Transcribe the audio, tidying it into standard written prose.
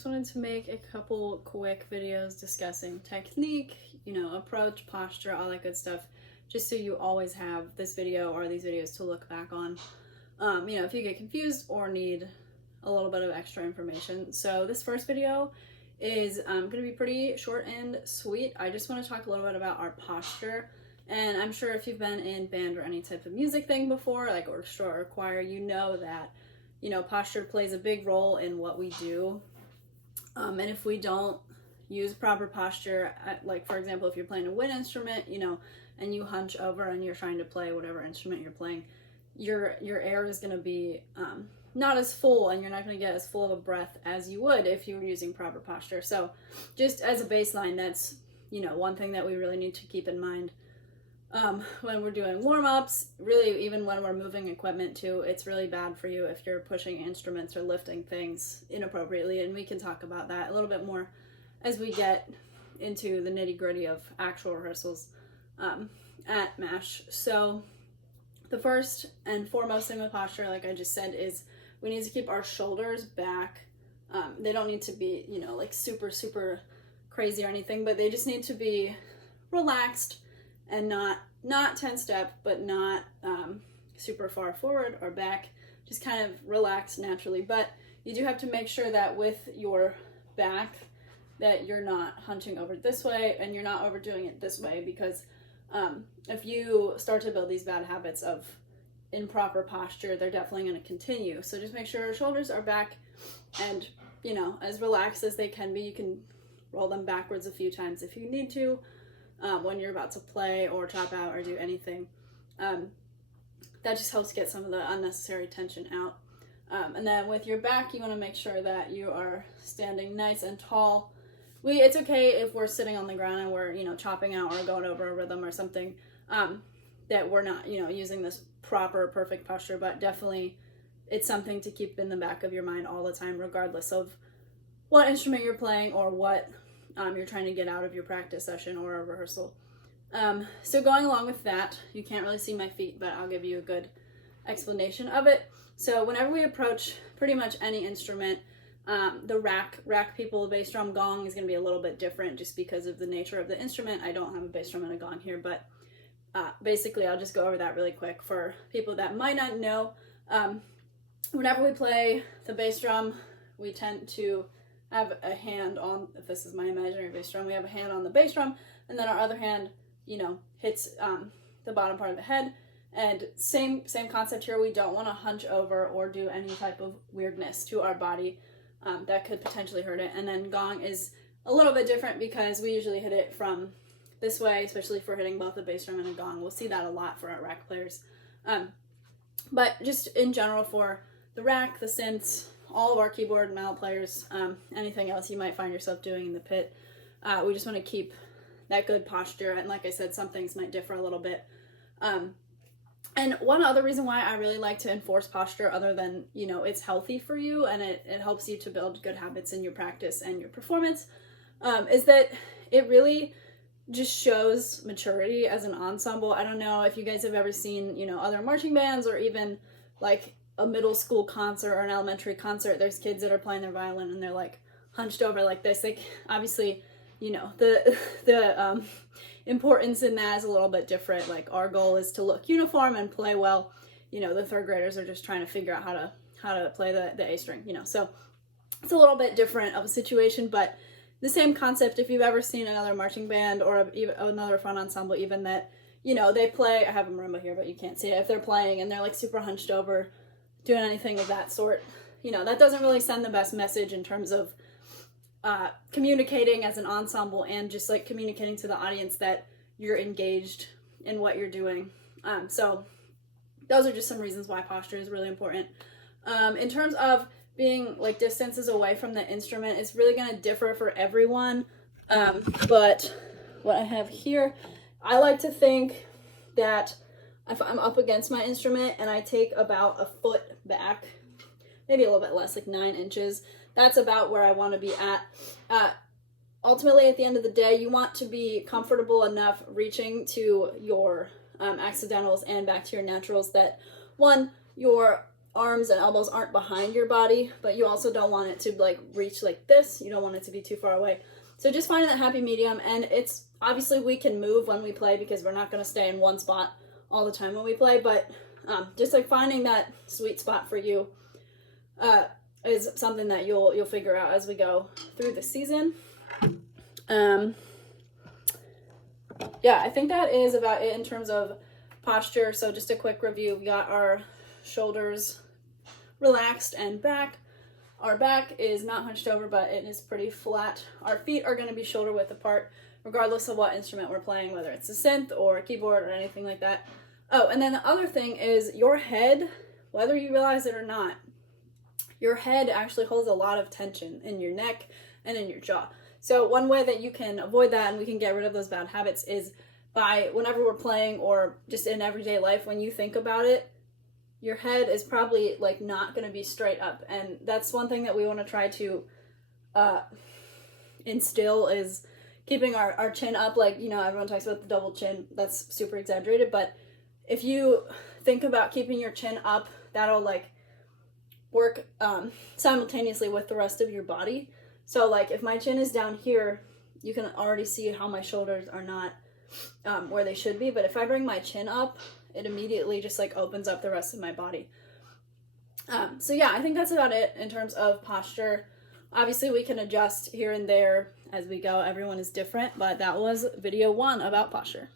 Just wanted to make a couple quick videos discussing technique, approach, posture, all that good stuff, just so you always have this video or these videos to look back on, if you get confused or need a little bit of extra information. So this first video is going to be pretty short and sweet. I just want to talk a little bit about our posture. And I'm sure if you've been in band or any type of music thing before, like orchestra or choir, you know that, posture plays a big role in what we do. And if we don't use proper posture, like for example, if you're playing a wind instrument, and you hunch over and you're trying to play whatever instrument you're playing, your air is going to be not as full, and you're not going to get as full of a breath as you would if you were using proper posture. So just as a baseline, that's, one thing that we really need to keep in mind. When we're doing warm-ups, really even when we're moving equipment too, it's really bad for you if you're pushing instruments or lifting things inappropriately, and we can talk about that a little bit more as we get into the nitty-gritty of actual rehearsals at MASH. So the first and foremost thing with posture, like I just said, is we need to keep our shoulders back. They don't need to be, like super crazy or anything, but they just need to be relaxed and not tensed up, but not super far forward or back, just kind of relaxed naturally. But you do have to make sure that with your back that you're not hunching over this way and you're not overdoing it this way, because if you start to build these bad habits of improper posture, they're definitely going to continue. So just make sure your shoulders are back and, as relaxed as they can be. You can roll them backwards a few times if you need to. When you're about to play or tap out or do anything. That just helps get some of the unnecessary tension out. And then with your back, you want to make sure that you are standing nice and tall. It's okay if we're sitting on the ground and we're, chopping out or going over a rhythm or something, that we're not, using this proper, perfect posture, but definitely it's something to keep in the back of your mind all the time, regardless of what instrument you're playing or what you're trying to get out of your practice session or a rehearsal. So going along with that, you can't really see my feet, but I'll give you a good explanation of it. So whenever we approach pretty much any instrument, the rack people, bass drum, gong is going to be a little bit different just because of the nature of the instrument. I don't have a bass drum and a gong here, but basically I'll just go over that really quick for people that might not know. Whenever we play the bass drum, we tend to have a hand on, if this is my imaginary bass drum, we have a hand on the bass drum, and then our other hand, hits the bottom part of the head. And same concept here. We don't want to hunch over or do any type of weirdness to our body that could potentially hurt it. And then gong is a little bit different because we usually hit it from this way, especially if we're hitting both a bass drum and a gong. We'll see that a lot for our rack players. But just in general for the rack, the synths, all of our keyboard, mallet players, anything else you might find yourself doing in the pit, we just want to keep that good posture. And like I said, some things might differ a little bit. And one other reason why I really like to enforce posture, other than, it's healthy for you and it helps you to build good habits in your practice and your performance, is that it really just shows maturity as an ensemble. I don't know if you guys have ever seen, other marching bands or even like a middle school concert or an elementary concert. There's kids that are playing their violin and they're like hunched over like this. Like obviously, the importance in that is a little bit different. Like our goal is to look uniform and play well. The third graders are just trying to figure out how to play the A string, so it's a little bit different of a situation, but the same concept. If you've ever seen another marching band or even another front ensemble, even that, they play, I have a marimba here, but you can't see it. If they're playing and they're like super hunched over, doing anything of that sort, that doesn't really send the best message in terms of communicating as an ensemble and just like communicating to the audience that you're engaged in what you're doing. So those are just some reasons why posture is really important. In terms of being like distances away from the instrument, it's really going to differ for everyone. But what I have here, I like to think that if I'm up against my instrument and I take about a foot back, maybe a little bit less, like 9 inches, that's about where I want to be at. Ultimately, at the end of the day, you want to be comfortable enough reaching to your accidentals and back to your naturals that, one, your arms and elbows aren't behind your body, but you also don't want it to like reach like this. You don't want it to be too far away. So just finding that happy medium. And it's obviously we can move when we play because we're not going to stay in one spot all the time when we play, but just like finding that sweet spot for you is something that you'll figure out as we go through the season. Yeah, I think that is about it in terms of posture. So just a quick review. We got our shoulders relaxed and back. Our back is not hunched over, but it is pretty flat. Our feet are going to be shoulder width apart, regardless of what instrument we're playing, whether it's a synth or a keyboard or anything like that. Oh, and then the other thing is your head, whether you realize it or not, your head actually holds a lot of tension in your neck and in your jaw. So one way that you can avoid that and we can get rid of those bad habits is by whenever we're playing or just in everyday life, when you think about it, your head is probably like not going to be straight up. And that's one thing that we want to try to instill is keeping our chin up. Like, you know, everyone talks about the double chin. That's super exaggerated. But if you think about keeping your chin up, that'll like work simultaneously with the rest of your body. So like if my chin is down here, you can already see how my shoulders are not where they should be. But if I bring my chin up, it immediately just like opens up the rest of my body. So yeah, I think that's about it in terms of posture. Obviously we can adjust here and there as we go. Everyone is different, but that was video 1 about posture.